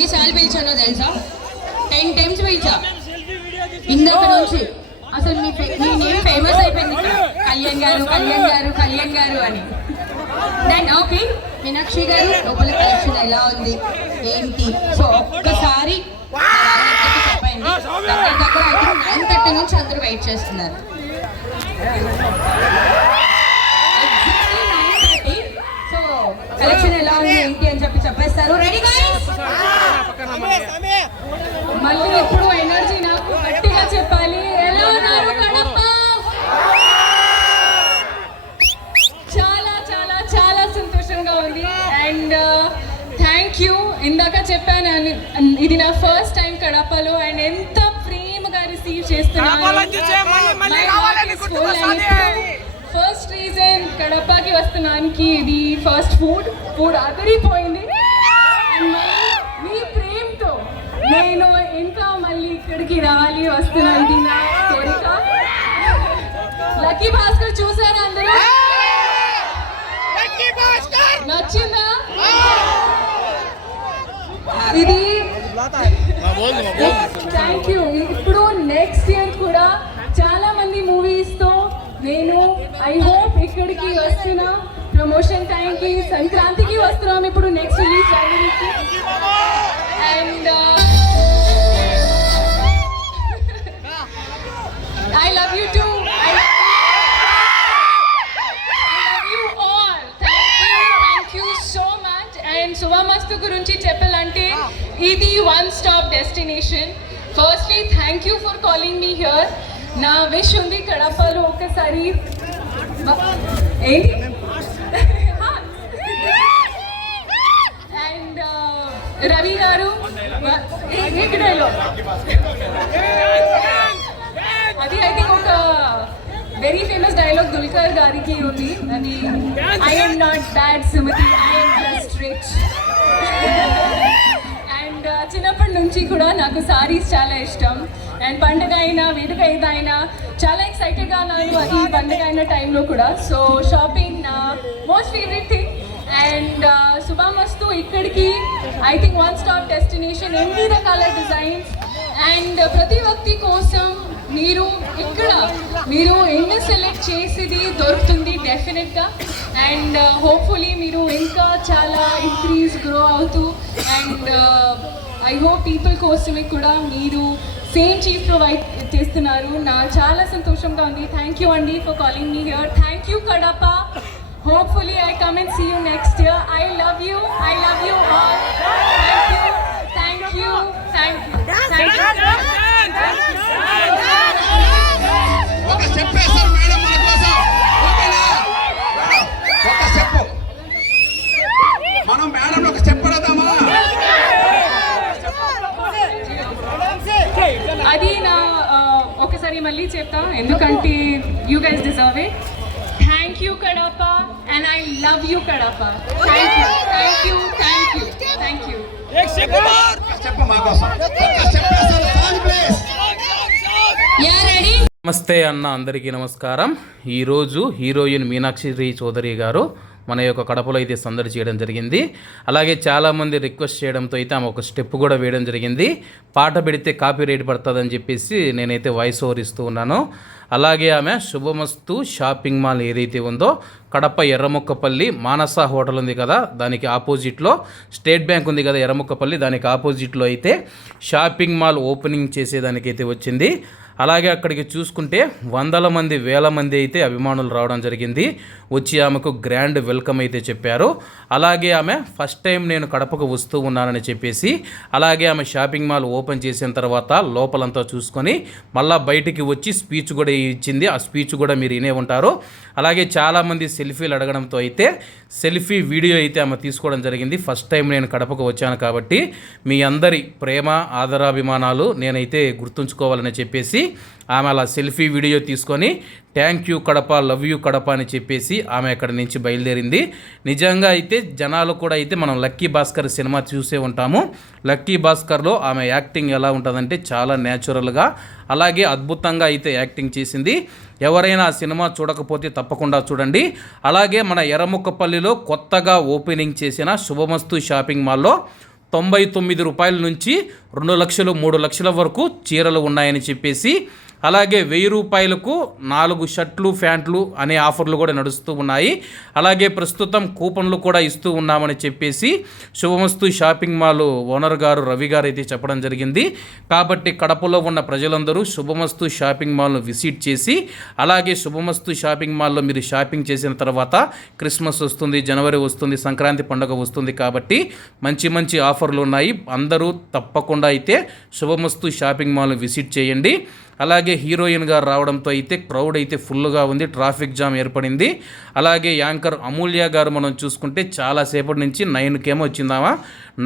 ఎన్నిసార్లు పిలిచానో తెలుసా? టెన్ టైమ్స్ పిలిచా. ఇందాక నుంచి. అసలు మీ మీ నేమ్ ఫేమస్ అయిపోయింది కళ్యాణ్ గారు కళ్యాణ్ గారు కళ్యాణ్ గారు అని. Then okay. మీనాక్షి గారు లోపల కలెక్షన్ ఎలా ఉంది? ఏంటి? సో ఒక్కసారి చెప్పండి దగ్గర దగ్గర ఐ థింక్ నైన్ థర్టీ నుంచి అందరూ వెయిట్ చేస్తున్నారు. కలెక్షన్ ఎలా ఉంది ఏంటి అని చెప్పి చెప్పేస్తారు. రెడీ గైస్ మళ్ళీ ఎప్పుడు ఎనర్జీ నాకు గట్టిగా చెప్పాలి. ఎలా ఉన్నారు కడప? చాలా చాలా చాలా సంతోషంగా ఉంది. అండ్ థ్యాంక్ యూ ఇందాక చెప్పాను ఇది నా ఫస్ట్ టైం కడపలో అండ్ ఎంత ప్రేమగా రిసీవ్ ఫస్ట్ రీజన్ కడపకి వస్తున్నానికి ఇది ఫస్ట్ ఫుడ్ ఫుడ్ అదిరిపోయింది. మీ ప్రేమతో నేను ఇంకా మళ్ళీ ఇక్కడికి రావాలి వస్తున్నాను ఇది నా కోరిక. లక్కీ భాస్కర్ చూసారా అందరూ? నచ్చిందా? ఇది థ్యాంక్ యూ ఇప్పుడు నెక్స్ట్ ఇయర్ కూడా చాలా మంది మూవీస్తో నేను ఐ హోప్ ఇక్కడికి వస్తున్నా ప్రమోషన్ టైంకి సంక్రాంతికి వస్తున్నాం ఇప్పుడు next release జనవరికి and I love you too I Shubhamastu గురించి చెప్పాలంటే ఇది one stop destination firstly thank you for calling me here నా విష్ ఉంది కడపలో ఒకసారి ఏంటి? అండ్ uh, రవి గారు అది ఐ థింక్ ఒక వెరీ ఫేమస్ డైలాగ్ దుల్కర్ గారికి ఉంది. అది I am not bad Sumathi I'm just rich నుంచి కూడా నాకు సారీస్ చాలా ఇష్టం. అండ్ పండుగ అయినా వేడుక ఏదైనా చాలా ఎక్సైటెడ్గా ఉన్నాను అది పండుగ అయిన టైంలో కూడా. సో షాపింగ్ నా most favourite thing and Shubhamastu ఇక్కడికి. I think one stop destination ఎన్ని రకాల డిజైన్స్ అండ్ ప్రతి వ్యక్తి కోసం మీరు ఇక్కడ మీరు ఎన్ని సెలెక్ట్ చేసేది దొరుకుతుంది డెఫినెట్గా అండ్ హోప్ఫుల్లీ మీరు ఇంకా చాలా ఇంక్రీజ్ గ్రో అవుతూ అండ్ ఐ హోప్ పీపుల్ కోసమే కూడా మీరు సేమ్ చీజ్ ప్రొవైడ్ చేస్తున్నారు. నా చాలా సంతోషంగా ఉంది. థ్యాంక్ యూ అండి for calling me here thank you Kadapa hopefully I come and see you next year I love you I love you all thank you thank you thank you ఒకసారి మళ్ళీ చెప్తా. ఎందుకంటే you guys deserve it thank you Kadapa. And I love you Kadapa. Thank you thank you thank you thank you నమస్తే అన్న అందరికీ నమస్కారం. ఈరోజు heroine Meenakshi Shri Chowdary గారు మన యొక్క కడపలో అయితే సందడి చేయడం జరిగింది. అలాగే చాలామంది రిక్వెస్ట్ చేయడంతో అయితే ఆమె ఒక స్టెప్ కూడా వేయడం జరిగింది. పాట పెడితే కాపీ రేట్ పడుతుందని చెప్పేసి నేనైతే వాయిస్ ఓవర్ ఇస్తూ ఉన్నాను. అలాగే ఆమె శుభమస్తు షాపింగ్ మాల్ ఏదైతే ఉందో కడప ఎర్రముక్కపల్లి మానస హోటల్ ఉంది కదా దానికి ఆపోజిట్లో స్టేట్ బ్యాంక్ ఉంది కదా ఎర్రముక్కపల్లి దానికి ఆపోజిట్లో అయితే షాపింగ్ మాల్ ఓపెనింగ్ చేసేదానికైతే వచ్చింది. అలాగే అక్కడికి చూసుకుంటే వందల మంది వేల మంది అయితే అభిమానులు రావడం జరిగింది. వచ్చి ఆమెకు గ్రాండ్ వెల్కమ్ అయితే చెప్పారు. అలాగే ఆమె ఫస్ట్ టైం నేను కడపకు వస్తూ ఉన్నానని చెప్పేసి అలాగే ఆమె షాపింగ్ మాల్ ఓపెన్ చేసిన తర్వాత లోపలంతా చూసుకొని మళ్ళీ బయటికి వచ్చి స్పీచ్ కూడా ఇచ్చింది. ఆ స్పీచ్ కూడా మీరు వినే ఉంటారు. అలాగే చాలామంది సెల్ఫీలు అడగడంతో అయితే సెల్ఫీ వీడియో అయితే ఆమె తీసుకోవడం జరిగింది. ఫస్ట్ టైం నేను కడపకు వచ్చాను కాబట్టి మీ అందరి ప్రేమ ఆదరాభిమానాలు నేనైతే గుర్తుంచుకోవాలని చెప్పేసి ఆమె అలా సెల్ఫీ వీడియో తీసుకొని thank you Kadapa love you Kadapa అని చెప్పేసి ఆమె అక్కడి నుంచి బయలుదేరింది. నిజంగా అయితే జనాలు కూడా అయితే మనం లక్కీ భాస్కర్ సినిమా చూసే ఉంటాము. లక్కీ భాస్కర్లో ఆమె యాక్టింగ్ ఎలా ఉంటుందంటే చాలా న్యాచురల్గా అలాగే అద్భుతంగా అయితే యాక్టింగ్ చేసింది. ఎవరైనా ఆ సినిమా చూడకపోతే తప్పకుండా చూడండి. అలాగే మన ఎర్రముక్కపల్లిలో కొత్తగా ఓపెనింగ్ చేసిన శుభమస్తు షాపింగ్ మాల్లో తొంభై తొమ్మిది రూపాయల నుంచి రెండు లక్షలు మూడు లక్షల వరకు చీరలు ఉన్నాయని చెప్పేసి అలాగే వెయ్యి రూపాయలకు నాలుగు షర్ట్లు ప్యాంట్లు అనే ఆఫర్లు కూడా నడుస్తూ ఉన్నాయి. అలాగే ప్రస్తుతం కూపన్లు కూడా ఇస్తూ ఉన్నామని చెప్పేసి శుభమస్తు షాపింగ్ మాల్ ఓనర్ గారు రవి గారు అయితే చెప్పడం జరిగింది. కాబట్టి కడపలో ఉన్న ప్రజలందరూ శుభమస్తు షాపింగ్ మాల్ను విజిట్ చేసి అలాగే శుభమస్తు షాపింగ్ మాల్లో మీరు షాపింగ్ చేసిన తర్వాత క్రిస్మస్ వస్తుంది జనవరి వస్తుంది సంక్రాంతి పండుగ వస్తుంది కాబట్టి మంచి మంచి ఆఫర్లు ఉన్నాయి. అందరూ తప్పకుండా అయితే శుభమస్తు షాపింగ్ మాల్ను విజిట్ చేయండి. అలాగే హీరోయిన్ గారు రావడంతో అయితే క్రౌడ్ అయితే ఫుల్గా ఉంది ట్రాఫిక్ జామ్ ఏర్పడింది. అలాగే యాంకర్ అమూల్య గారు మనం చూసుకుంటే చాలాసేపటి నుంచి నైన్కేమో వచ్చిందామా?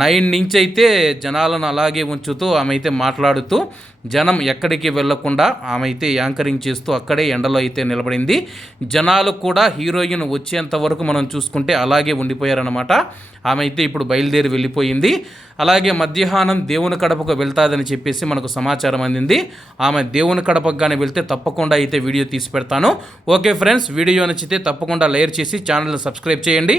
నైన్ నుంచి అయితే జనాలను అలాగే ఉంచుతూ ఆమె అయితే మాట్లాడుతూ జనం ఎక్కడికి వెళ్ళకుండా ఆమె అయితే యాంకరింగ్ చేస్తూ అక్కడే ఎండలో అయితే నిలబడింది. జనాలు కూడా హీరోయిన్ వచ్చేంత వరకు మనం చూసుకుంటే అలాగే ఉండిపోయారనమాట ఆమె అయితే ఇప్పుడు బయలుదేరి వెళ్ళిపోయింది. అలాగే మధ్యాహ్నం దేవుని కడపకు వెళ్తాదని చెప్పేసి మనకు సమాచారం అందింది. ఆమె దేవుని కడపకు కానీ వెళ్తే తప్పకుండా అయితే వీడియో తీసి పెడతాను. ఓకే ఫ్రెండ్స్ వీడియో నచ్చితే తప్పకుండా లైర్ చేసి ఛానల్ని సబ్స్క్రైబ్ చేయండి.